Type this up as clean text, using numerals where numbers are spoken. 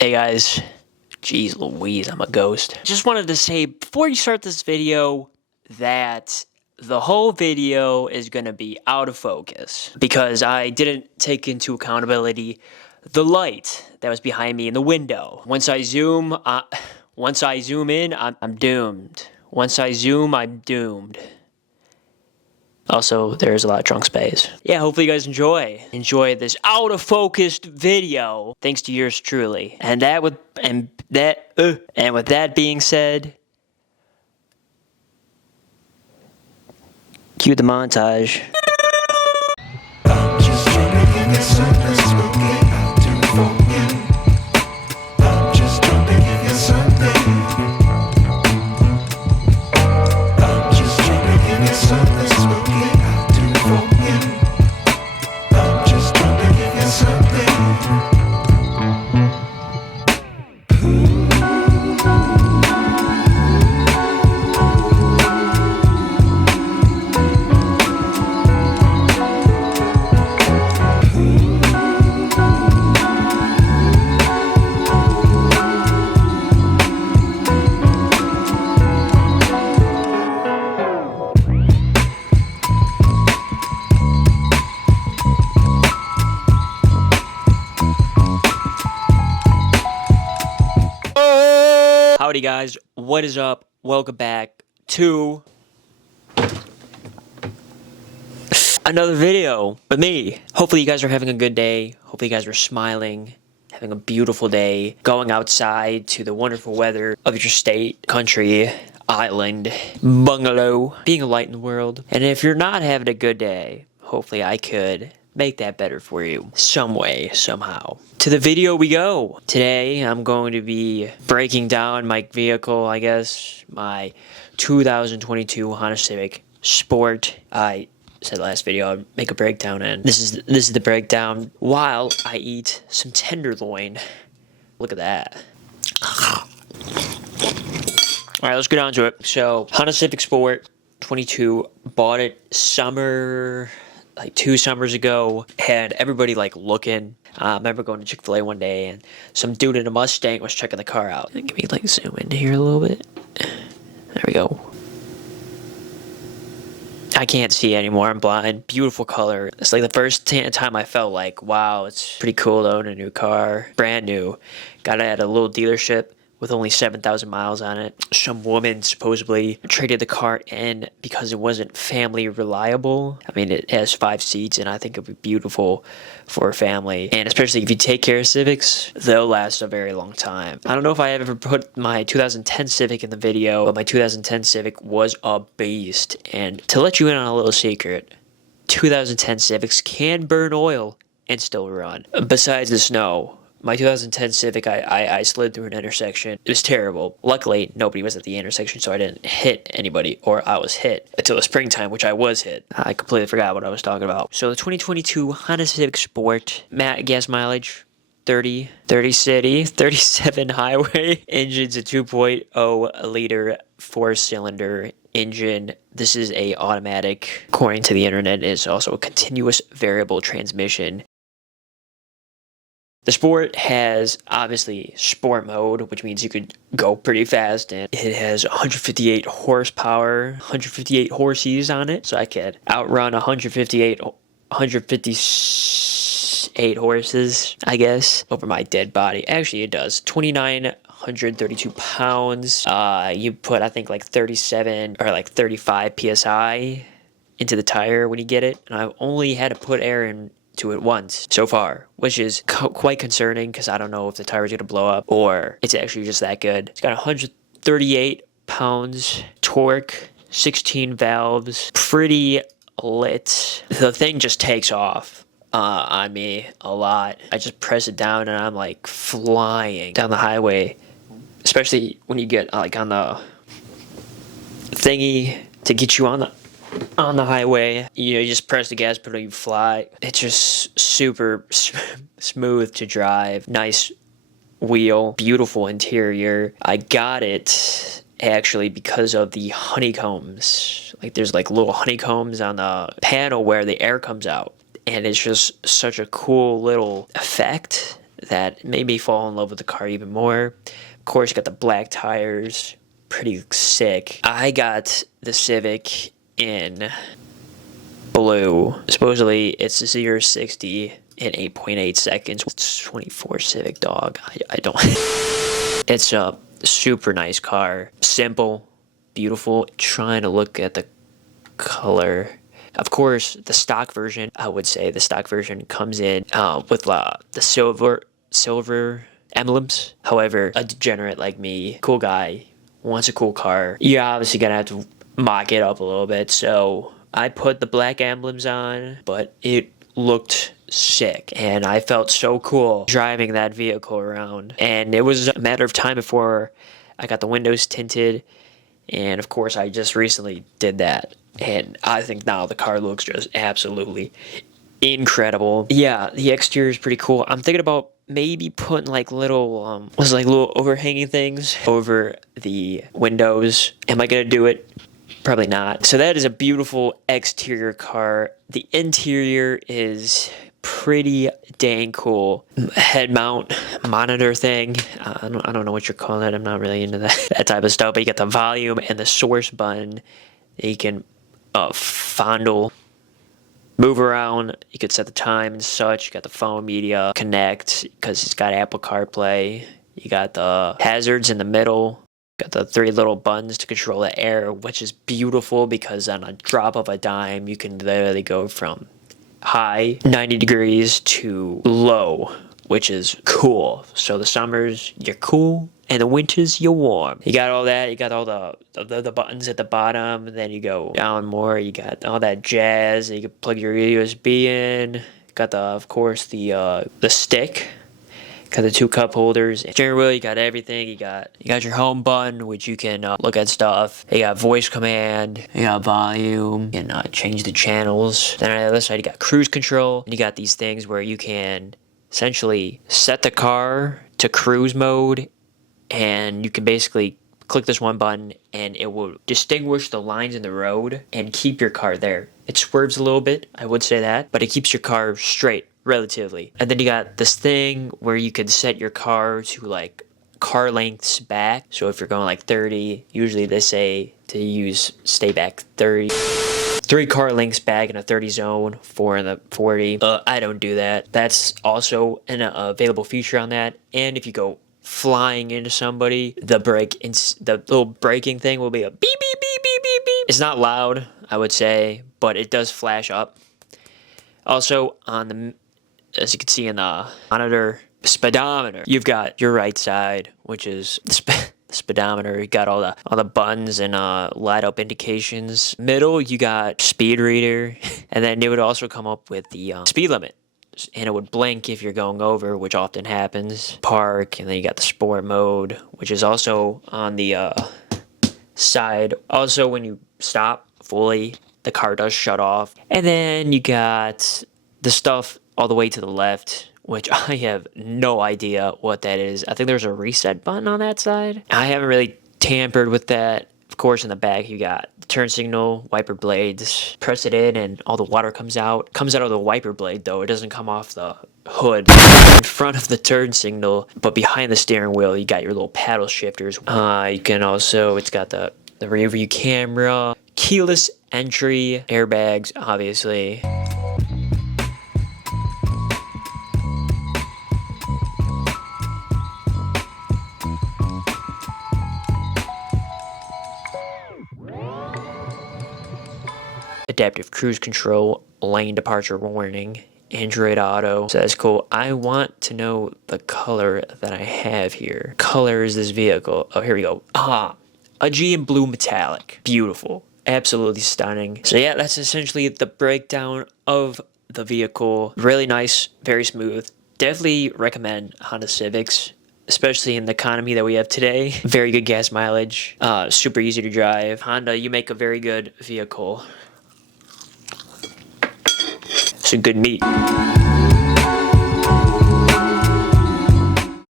Hey guys, jeez Louise, I'm a ghost. Just wanted to say before you start this video that the whole video is gonna be out of focus because I didn't take into accountability the light that was behind me in the window. Once I zoom in, I'm doomed. Once I zoom, I'm doomed. Also, there's a lot of trunk space. Yeah, hopefully you guys enjoy this out of focused video. Thanks to yours truly. And with that being said, cue the montage. I'm just trying to give you something spooky to forget. I'm just trying to give you something. I'm just trying to give you something spooky to forget. I'm just trying to give you something. Howdy guys, what is up? Welcome back to another video with me. Hopefully you guys are having a good day. Hopefully you guys are smiling, having a beautiful day, going outside to the wonderful weather of your state, country, island, bungalow, being a light in the world. And if you're not having a good day, hopefully I could make that better for you some way, somehow. To the video we go. Today I'm going to be breaking down my vehicle, I guess, my 2022 Honda Civic Sport. I said last video I'd make a breakdown, and this is the breakdown while I eat some tenderloin. Look at that. Alright, let's get down to it. So, Honda Civic Sport 22, bought it summer, like 2 summers ago, had everybody like looking. I remember going to Chick-fil-A one day and some dude in a Mustang was checking the car out. Can we like zoom in here a little bit? There we go. I can't see anymore, I'm blind. Beautiful color. It's like the first time I felt like, wow, it's pretty cool to own a new car. Brand new. Got it at a little dealership with only 7,000 miles on it. Some woman supposedly traded the car in because it wasn't family reliable. I mean, it has 5 seats, and I think it would be beautiful for a family. And especially if you take care of Civics, they'll last a very long time. I don't know if I ever put my 2010 Civic in the video, but my 2010 Civic was a beast. And to let you in on a little secret, 2010 Civics can burn oil and still run. Besides the snow, my 2010 Civic, I slid through an intersection. It was terrible. Luckily, nobody was at the intersection, so I didn't hit anybody, or I was hit until the springtime, which I was hit. I completely forgot what I was talking about. So the 2022 Honda Civic Sport, gas mileage, 30 city, 37 highway. Engine's a 2.0 liter 4-cylinder engine. This is a automatic. According to the internet, it's also a continuous variable transmission. The Sport has, obviously, sport mode, which means you could go pretty fast, and it has 158 horsepower, 158 horses on it, so I could outrun 158 horses, I guess, over my dead body. Actually, it does. 2,932 pounds. You put, I think, like 37 or like 35 PSI into the tire when you get it, and I've only had to put air in to it once so far, which is quite concerning because I don't know if the tire is going to blow up or it's actually just that good. It's got 138 pounds torque, 16 valves, pretty lit. The thing just takes off on me a lot. I just press it down and I'm like flying down the highway, especially when you get like on the thingy to get you on the highway. You just press the gas pedal, you fly. It's just super smooth to drive. Nice wheel, beautiful interior. I got it actually because of the honeycombs. Like there's like little honeycombs on the panel where the air comes out, and it's just such a cool little effect. that made me fall in love with the car even more. Of course, you got the black tires, pretty sick. I got the Civic in blue. Supposedly, it's 0-60 in 8.8 seconds. It's 24 Civic, dog. I don't. It's a super nice car. Simple, beautiful. Trying to look at the color. Of course, the stock version, I would say the stock version comes in with the silver emblems. However, a degenerate like me, cool guy, wants a cool car. You're obviously gonna have to mock it up a little bit. So I put the black emblems on, but it looked sick, and I felt so cool driving that vehicle around. And it was a matter of time before I got the windows tinted, and of course I just recently did that, and I think now the car looks just absolutely incredible. Yeah, the exterior is pretty cool. I'm thinking about maybe putting like little little overhanging things over the windows. Am I gonna do it? Probably not. So that is a beautiful exterior car. The interior is pretty dang cool. Head mount monitor thing. I don't know what you're calling it. I'm not really into that type of stuff. But you got the volume and the source button that you can fondle, move around. You could set the time and such. You got the phone media connect because it's got Apple CarPlay. You got the hazards in the middle. Got the 3 little buttons to control the air, which is beautiful because on a drop of a dime, you can literally go from high 90 degrees to low, which is cool. So the summers, you're cool, and the winters, you're warm. You got all that. You got all the buttons at the bottom. Then you go down more. You got all that jazz. You can plug your USB in. Got of course, the stick. Got the 2 cup holders. Steering wheel, you got everything. You got your home button, which you can look at stuff. You got voice command. You got volume. You can change the channels. Then on the other side, you got cruise control. And you got these things where you can essentially set the car to cruise mode, and you can basically click this one button, and it will distinguish the lines in the road and keep your car there. It swerves a little bit, I would say that, but it keeps your car straight. Relatively. And then you got this thing where you can set your car to like car lengths back. So if you're going like 30, usually they say to stay back 30. 3 car lengths back in a 30 zone, 4 in the 40. I don't do that. That's also an available feature on that. And if you go flying into somebody, the little braking thing will be a beep, beep, beep, beep, beep, beep. It's not loud, I would say, but it does flash up. Also, as you can see in the monitor, speedometer, you've got your right side, which is the speedometer. You got all the buttons and light up indications. Middle, you got speed reader, and then it would also come up with the speed limit, and it would blink if you're going over, which often happens. Park, and then you got the sport mode, which is also on the side. Also, when you stop fully, the car does shut off. And then you got the stuff all the way to the left, which I have no idea what that is. I think there's a reset button on that side. I haven't really tampered with that. Of course, in the back, you got the turn signal, wiper blades. Press it in, and all the water comes out. Comes out of the wiper blade, though. It doesn't come off the hood. In front of the turn signal, but behind the steering wheel, you got your little paddle shifters. You can also, it's got the rear view camera, keyless entry, airbags, obviously. Adaptive cruise control, lane departure warning, Android Auto. So that's cool. I want to know the color that I have here. Color is this vehicle. Oh, here we go. Aegean blue metallic. Beautiful. Absolutely stunning. So yeah, that's essentially the breakdown of the vehicle. Really nice, very smooth. Definitely recommend Honda Civics, especially in the economy that we have today. Very good gas mileage. Super easy to drive. Honda, you make a very good vehicle. Some good meat.